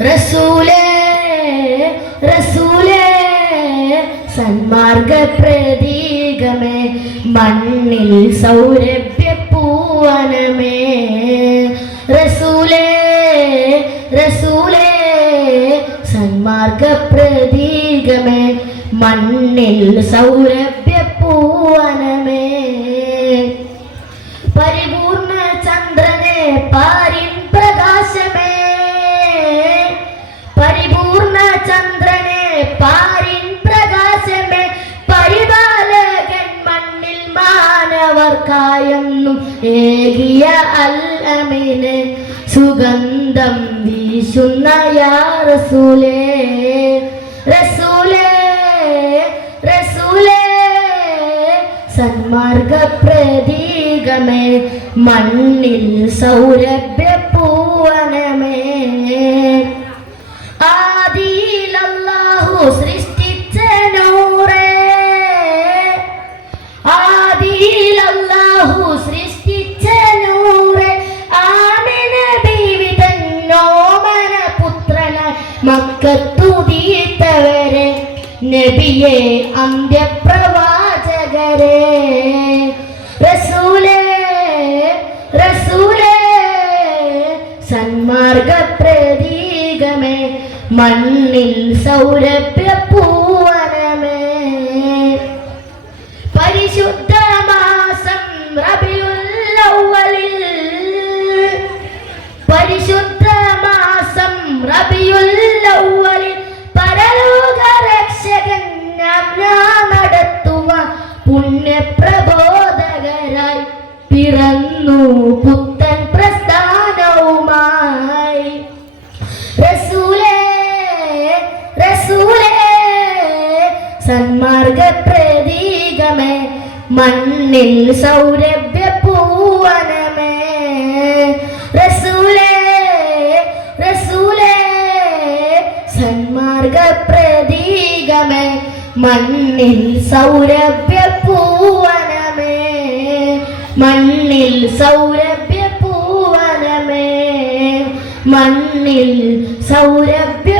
റസൂലേ റസൂലേ സന്മാർഗ പ്രതീകമേ മണ്ണിൽ സൗരഭ്യ പൂവനമേ റസൂലേ റസൂലേ സന്മാർഗ പ്രതീകമേ മണ്ണിൽ സൗരഭ്യ മാനവർക്കായെന്നും ഏകിയ അൽ സുഗന്ധം വീശുന്ന യാ റസൂലേ. റസൂലേ റസൂലേ സന്മാർഗ പ്രതീകമേ മണ്ണിൽ സൗരഭ്യ മക്കത്തുതീത്തവരെ നബിയെ അന്ത്യപ്രവാചകരെ. റസൂലേ റസൂലേ സന്മാർഗ പ്രതീകമേ മണ്ണിൽ സൗരഭ്യ പൂവനമേ പരിശുദ്ധ മാസം റബിയുൽ പരിശുദ്ധ പുണ്യപ്രബോധകരായി പിറന്നു. പുത്തൻ പ്രസ്ഥാനവുമായി. സന്മാർഗ പ്രതീകമേ മണ്ണിൽ സൗരഭ്യ പൂവനമേ റസൂലേ റസൂലേ സന്മാർഗ പ്രതീകമേ മണ്ണിൽ സൗരഭ്യ മണ്ണിൽ സൗരഭ്യ പൂവനമേ. മണ്ണിൽ സൗരഭ്യ